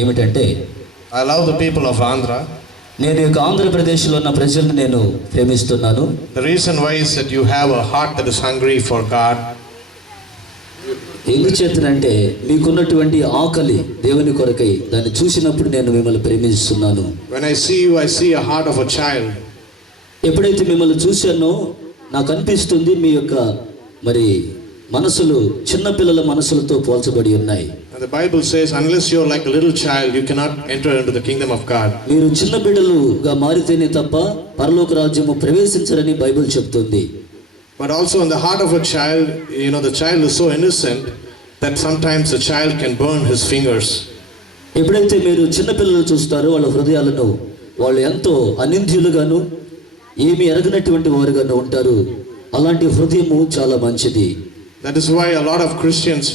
ఏమిటంటే I love the people of Andhra. నేను ఈ ఆంధ్రప్రదేశ్లో ఉన్న ప్రజలను నేను ప్రేమిస్తున్నాను. The reason why is that you have a heart that is hungry for God. ఎందుచేతనంటే మీకున్నటువంటి ఆకలి దేవుని కొరకై దాన్ని చూసినప్పుడు నేను మిమ్మల్ని ప్రేమిస్తున్నాను. When I see you, I see a heart of a child. ఎప్పుడైతే మిమ్మల్ని చూశానో నాకు అనిపిస్తుంది మీ యొక్క మరి మనసులు చిన్న పిల్లల మనసులతో పోల్చబడి ఉన్నాయి. And the Bible says, unless you're like a little child, you cannot enter into the kingdom of God. మీరు చిన్న బిడ్డలుగా మారితేనే తప్ప పరలోక రాజ్యము ప్రవేశించరని బైబిల్ చెప్తుంది. But also in the heart of a child, the child is so innocent that sometimes the child can burn his fingers. ఎప్పుడైతే మీరు చిన్న పిల్లలు చూస్తారో వాళ్ళ హృదయాలను వాళ్ళు ఎంతో అనింద్యులుగాను ఏమి ఎరగనటువంటి వారుగాను ఉంటారు. అలాంటి హృదయము చాలా మంచిది. That is why a lot of Christians,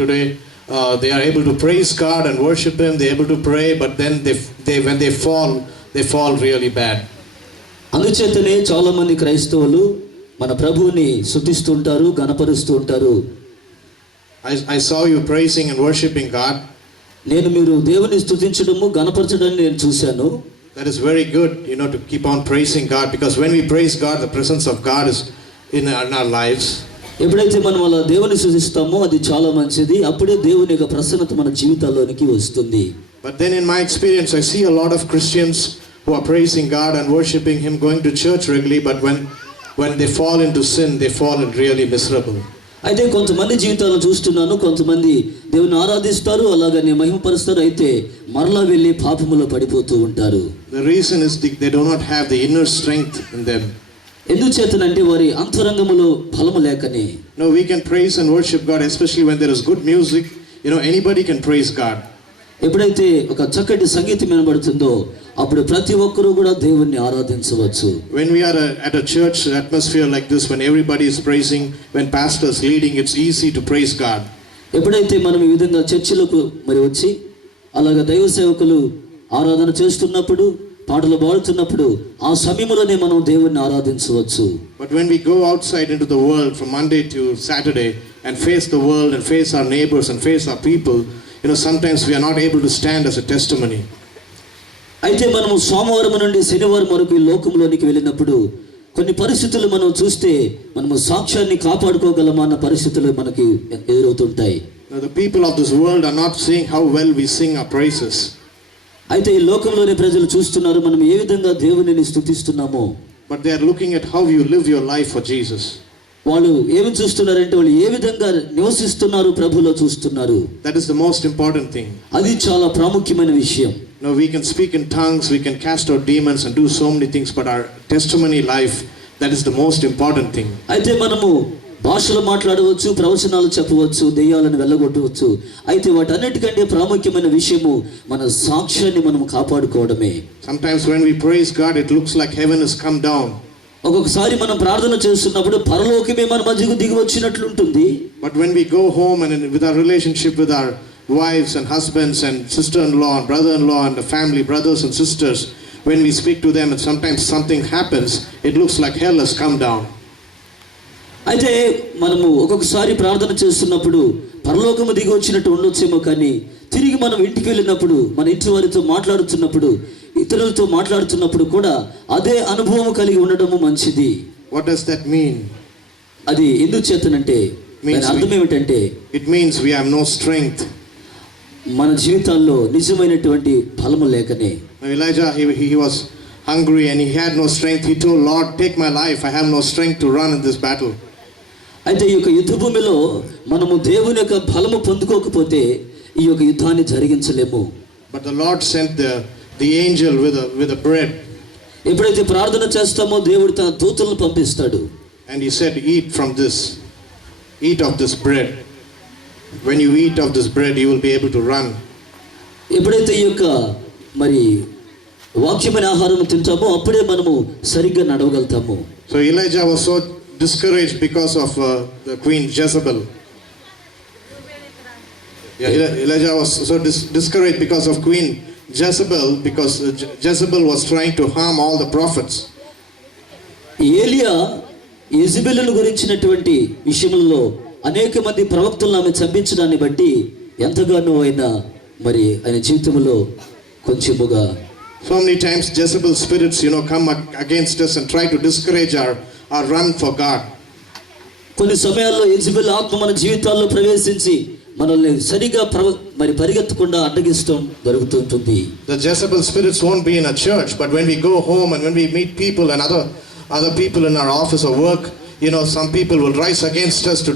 today, they are able to praise God and worship Him. They are able to pray, but then when they fall really bad. అందుచేతనే చాలా మంది క్రైస్తవులు మన ప్రభువుని స్తుతిస్తుంటారు, గణపరుస్తూ ఉంటారు. I saw you praising and worshiping God. నేను మీరు దేవుని స్తుతించడము గణపరచడాన్ని నేను చూశాను. That is very good, to keep on praising God, because when we praise God, the presence of God is in our lives. ఎప్పుడైతే మనం అలా దేవుని స్తుతిస్తామో అది చాలా మంచిది. అప్పుడే దేవుని యొక్క ప్రసన్నత మన జీవితాల్లోనికి వస్తుంది. But then in my experience, I see a lot of Christians who are praising God and worshiping Him, going to church regularly, but when they fall into sin, they fall really miserable. అయితే కొంతమంది జీవితాలను చూస్తున్నాను. కొంతమంది దేవుని ఆరాధిస్తారు, అలాగనే మహిమపరుస్తారు, అయితే మరలా వెళ్ళి పాపములో పడిపోతూ ఉంటారు. The reason is they do not have the inner strength in them. ఎందుచేతనంటే వారి అంతరంగములో బలము లేకనే. No, we can praise and worship God, especially when there is good music. Anybody can praise God. ఎప్పుడైతే ఒక చక్కటి సంగీతం వినబడుతుందో అప్పుడు ప్రతి ఒక్కరూ కూడా దేవుణ్ణి ఆరాధించవచ్చు. When we are at a church atmosphere like this, when everybody is praising, when pastor is leading, it's easy to praise God. ఎప్పుడైతే మనం ఈ విధంగా చర్చిలకు మరి వచ్చి అలాగా దైవ సేవకులు ఆరాధన చేస్తున్నప్పుడు పాటలు పాడుతున్నప్పుడు ఆ సమయంలోనే మనం దేవుణ్ణి ఆరాధించవచ్చు. But when we go outside into the world from Monday to Saturday and face the world and face our neighbors and face our people, sometimes we are not able to stand as a testimony. అయితే మనము సోమవారం నుండి శనివారం వరకు ఈ లోకంలోనికి వెళ్ళినప్పుడు కొన్ని పరిస్థితులు మనం చూస్తే మనము సాక్ష్యాన్ని కాపాడుకోగలమా అన్న పరిస్థితులు మనకి ఎదురవుతుంటాయి. The people of this world are not seeing how well we sing our praises. అయితే ఈ లోకంలోని ప్రజలు చూస్తున్నారు మనం ఏ విధంగా దేవునిని స్తుతిస్తున్నామో. But they are looking at how you live your life for Jesus. వాళ్ళు ఏమి చూస్తున్నారంటే వాళ్ళు ఏ విధంగా నివసిస్తున్నారు ప్రభులో చూస్తున్నారు. That is the most important thing. అది చాలా ప్రాముఖ్యమైన విషయం. We can speak in tongues, we can cast out demons and do so many things, but our testimony life, that is the most important thing. అయితే మనము భాషలు మాట్లాడవచ్చు, ప్రవచనాలు చెప్పవచ్చు, దెయ్యాలను వెళ్ళగొట్టవచ్చు. అయితే వాటన్నిటికంటే ప్రాముఖ్యమైన విషయము మన సాక్ష్యాన్ని మనం కాపాడుకోవడమే. Sometimes when we praise God, it looks like heaven has come down. ఒక్కొక్కసారి మనం ప్రార్థన చేస్తున్నప్పుడు పరలోకమే మన మధ్యకు దిగి వచ్చినట్లు ఉంటుంది. But when we go home and with our relationship with our wives and husbands and sister-in-law and brother-in-law and the family, brothers and sisters, when we speak to them and sometimes something happens, it looks like hell has come down. అయితే మనము ఒక్కొక్కసారి ప్రార్థన చేస్తున్నప్పుడు పరలోకము దిగి వచ్చినట్టు ఉండొచ్చేమో, కానీ తిరిగి మనం ఇంటికి వెళ్ళినప్పుడు మన ఇంటి వారితో మాట్లాడుతున్నప్పుడు ఇతరులతో మాట్లాడుతున్నప్పుడు కూడా అదే అనుభవం కలిగి ఉండడము మంచిది. What does that mean? అది ఎందుకు చేతనంటే అర్థం ఏమిటంటే it means we have no strength. మన జీవితాల్లో నిజమైనటువంటి బలము లేకనే. Elijah, he was hungry and he had no strength. He told Lord, take my life, I have no strength to run in this battle. అయితే ఈ యొక్క యుద్ధ భూమిలో మనము దేవుని యొక్క బలము పొందుకోకపోతే ఈ యొక్క యుద్ధాన్ని జరిగించలేము. But the Lord sent the angel with a bread. ఎప్పుడైతే ప్రార్థన చేస్తామో దేవుడు తన దూతలను పంపిస్తాడు. And he said, eat of this bread. When you eat of this bread, you will be able to run. ఎప్పుడైతే ఈ యొక్క మరి వాక్యమైన ఆహారం తింటామో అప్పుడే మనము సరిగ్గా నడవగలుగుతాము. So Elijah was so discouraged because of the queen Jezebel. Elijah was so discouraged because of Queen Jezebel, because Jezebel was trying to harm all the prophets. ఏలియా యెజబెలును గురించినటువంటి విషయంలో అనేక మంది ప్రవక్తలను ఆమె చంపించడాన్ని బట్టి ఎంతగానో ఆయన మరి ఆయన జీవితంలో కొంచెముగా So many times Jezebel spirits, come against us and try to discourage our run for God. కొన్ని సమయాల్లో యెజబెల్ ఆత్మ మన జీవితాల్లో ప్రవేశించి మనల్ని సరిగా పరిగెత్తకుండా అడ్డగిస్తూ జరుగుతుంటుంది. The Jezebel spirits won't be in a church, but when we go home and when we meet people and other people in our office or work, some people will rise against us to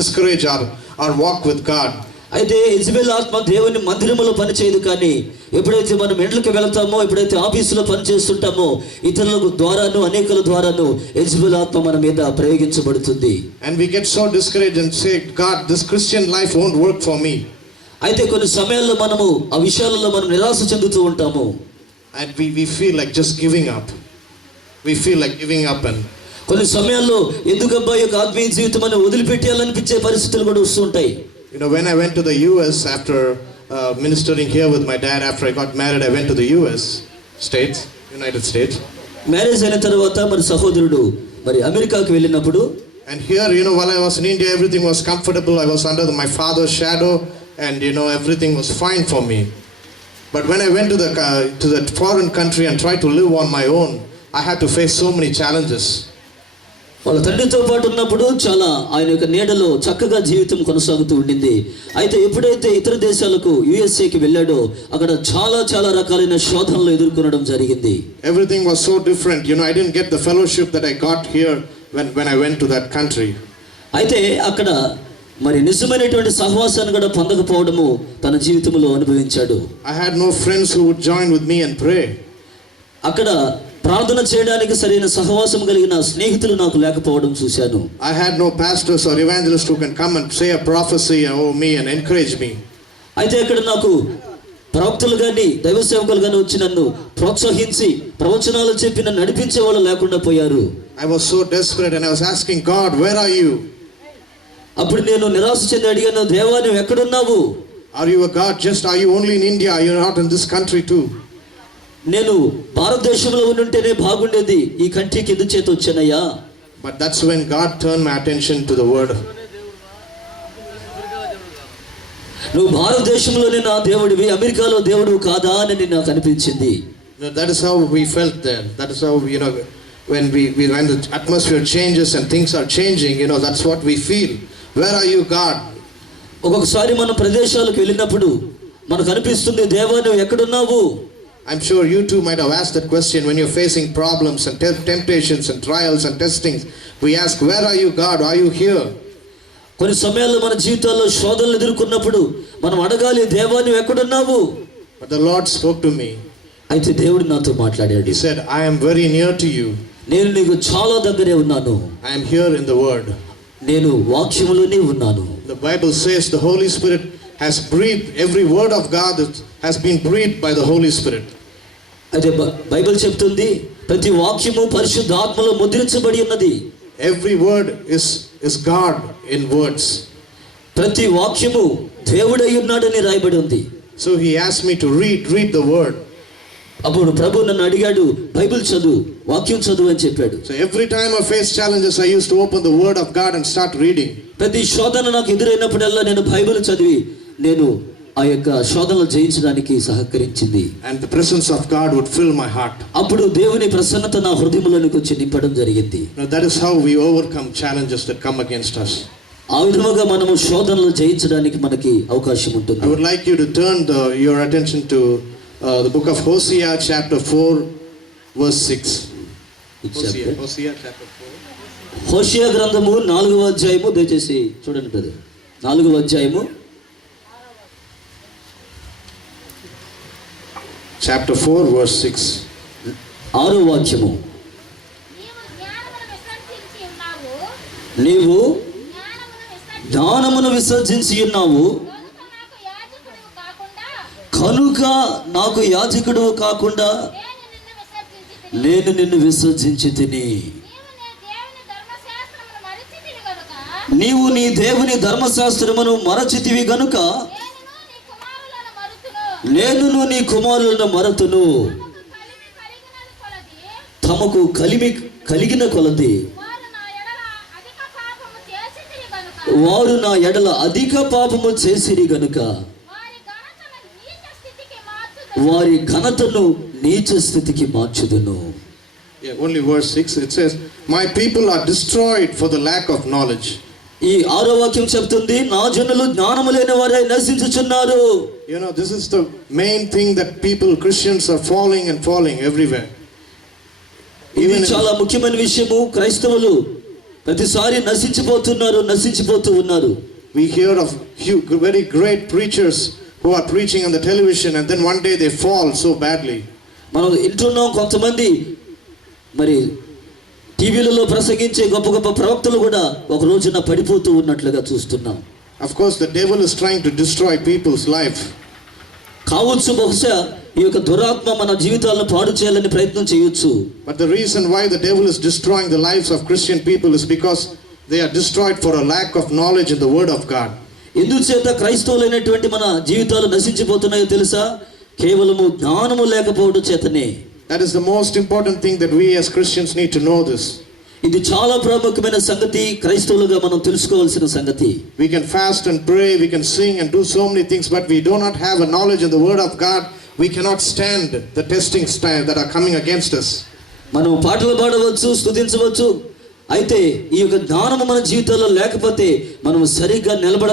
discourage our walk with God. అయితే Jezebel ఆత్మ దేవుని మందిరములో పనిచేయదు, కానీ ఎప్పుడైతే మనం ఇండ్లకు వెళ్తామో, ఎప్పుడైతే ఆఫీసులో పనిచేస్తుంటామో, ఇతరుల ద్వారాను అనేకుల ద్వారాను యెజబెల్ ఆత్మ మన మీద ప్రయోగించబడుతుంది. And we get so discouraged and say, God, this Christian life won't work for me. అయితే కొన్ని సమయాల్లో మనము ఆ విషయాలలో మనం నిరాశ చెందుతూ ఉంటాము. And we feel like just giving up. We feel like giving up. And కొన్ని సమయాల్లో ఎందుకబ్బా యొక్క ఆత్మీయ జీవితం అని వదిలిపెట్టాలనిపించే పరిస్థితులు కూడా వస్తుంటాయి. When I went to the US after ministering here with my dad, after I got married, I went to the United States. Marriage అయిన తర్వాత మరి సహోదరుడు మరి అమెరికాకు వెళ్ళినప్పుడు, and here, while I was in India, everything was comfortable. I was under my father's shadow, and everything was fine for me. But when I went to that foreign country and tried to live on my own, I had to face so many challenges. వాళ్ళ తండ్రితో పాటు ఉన్నప్పుడు చాలా ఆయన యొక్క నీడలో చక్కగా జీవితం కొనసాగుతూ ఉండింది. అయితే ఎప్పుడైతే ఇతర దేశాలకు యుఎస్ఏకి వెళ్ళాడో అక్కడ చాలా చాలా రకాలైన శోధనలు ఎదుర్కొనడం జరిగింది. Everything was so different. I didn't get the fellowship that I got here when I went to that country. అయితే అక్కడ మరి నిజమైనటువంటి సహవాసాన్ని కూడా పొందకపోవడము తన జీవితంలో అనుభవించాడు. I had no friends who would join with me and pray. అక్కడ ప్రార్థన చేయడానికి సరైన సహవాసం కలిగిన స్నేహితులు నాకు లేకపోవడం చూశాను. I had no pastors or evangelists who can come and say a prophecy over me and encourage me. అయితే ఇక్కడ నాకు ప్రవక్తలు కానీ దైవ సేవకులు కానీ వచ్చి నన్ను ప్రోత్సహించి ప్రవచనాలు చెప్పి నన్ను నడిపించే వాళ్ళు లేకుండా పోయారు. I was so desperate and I was asking God, where are you? అప్పుడు నేను నిరాశ చెంది అడిగాను, దేవా నువ్వు ఎక్కడున్నావు? Are you a God? Are you only in India? Are you not in this country too? నేను భారతదేశంలో ఉండుంటేనే బాగుండేది, ఈ కంట్రీకి ఎందుకు చేత వచ్చానయ్యా? But that's when God turned my attention to the word. నువ్వు భారతదేశంలోనే నా దేవుడివి, అమెరికాలో దేవుడు కాదా అని నాకు అనిపించింది. That is how we felt then. That is how when the atmosphere changes and things are changing, that's what we feel. Where are you, God? ఒక్కొక్కసారి మనం ప్రదేశాలకు వెళ్ళినప్పుడు మనకు అనిపిస్తుంది, దేవా నువ్వు ఎక్కడున్నావు? I'm sure you too might have asked that question when you're facing problems and temptations and trials and testings. We ask, where are you, God? Are you here? కొన్ని సమయాల్లో మన జీవితాల్లో శోధనలు ఎదుర్కొన్నప్పుడు మనం అడగాలి, దేవా నువ్వు ఎక్కడున్నావు? But the Lord spoke to me. అయితే దేవుడు నాతో మాట్లాడాడు. He said, I am very near to you. నేను నీకు చాలా దగ్గరే ఉన్నాను. I am here in the word. నేను వాక్యములోనే ఉన్నాను. The Bible says the Holy Spirit has breathed, every word of God has been breathed by the Holy Spirit. అయితే Bible చెప్తుంది ప్రతి వాక్యము పరిశుద్ధాత్మలో ముద్రించబడి ఉన్నది. Every word is God in words. ప్రతి వాక్యము దేవుడై ఉన్నాడని రాయబడి ఉంది. So he asked me to read the word. అప్పుడు ప్రభు నన్ను అడిగాడు, బైబిల్ చదువు, వాక్యం చదువు అని చెప్పాడు. So every time I face challenges, I used to open the word of God and start reading. ప్రతి శోధన నాకు ఎదురైనప్పుడల్లా నేను బైబిల్ చదివి నేను ఆ యొక్క శోధనలు జయించడానికి సహకరించింది. And the presence of God would fill my heart. అప్పుడు దేవుని ప్రసన్నత నా హృదయంలోనికి వచ్చి నింపడం జరిగింది. Now that is how we overcome challenges that come against us. ఆ విధముగా మనము శోధనలు జయించడానికి మనకి అవకాశం ఉంటుంది. I would like you to turn your attention to the book of Hosea chapter 4 verse 6. Hosea chapter 4. హోషేయ గ్రంథము 4వ అధ్యాయము, దయచేసి చూడండి బ్రదర్. 4వ అధ్యాయము chapter 4 verse 6. 6వ వాక్యము. నీవు జ్ఞానమును విసర్జించి ఉన్నావు కనుక నాకు యాజకుడు కాకుండా నేను నిన్ను విసర్జించి తిని. నీవు నీ దేవుని ధర్మశాస్త్రమును మరచితివి గనుక నేను నీ కుమారులను మరతును. తమకు కలిగిన కొలది వారు నా ఎడల అధిక పాపము చేసిరి గనుక వారి ఘనతను నీచ స్థితికి మార్చుదును. Yeah, only verse 6 it says, my people are destroyed for the lack of knowledge. ఈ 6వ వాక్యం చెప్తుంది, నా జనులు జ్ఞానము లేని వారై నశించుచున్నారు. You know, this is the main thing that people, Christians, are falling everywhere. ఇది చాలా ముఖ్యమైన విషయము. క్రైస్తవులు ప్రతిసారి నశించిపోతూ ఉన్నారు. We hear of very great preachers who are preaching on the television and then one day they fall so badly. మనం వింటున్నాం, కొంతమంది మరి టీవీలలో ప్రసంగించే గొప్ప గొప్ప ప్రవక్తలు కూడా ఒక రోజున పడిపోతూ ఉన్నట్లుగా చూస్తున్నాం. Of course the devil is trying to destroy people's life. కావచ్చు, బహుశా ఈ యొక్క దురాత్మ మన జీవితాలను పాడు చేయాలని ప్రయత్నం చేయొచ్చు. But the reason why the devil is destroying the lives of Christian people is because they are destroyed for a lack of knowledge in the word of God. ఎందుచేత క్రైస్తవులైనటువంటి మన జీవితాలు నశించిపోతున్నాయో తెలుసా? కేవలము జ్ఞానము లేకపోవడం చేతనే. That is the most important thing that we as Christians need to know this. ఇది చాలా ప్రాముఖ్యమైన సంగతి, క్రైస్తవులుగా మనం తెలుసుకోవాల్సిన సంగతి. We can fast and pray, we can sing and do so many things, but we do not have a knowledge in the word of God. We cannot stand the testing that are coming against us. మనం పాటలు పాడవచ్చు, స్తుతించవచ్చు, అయితే ఈ యొక్క జ్ఞానము మన జీవితాల్లో లేకపోతే మనం సరిగ్గా నిలబడ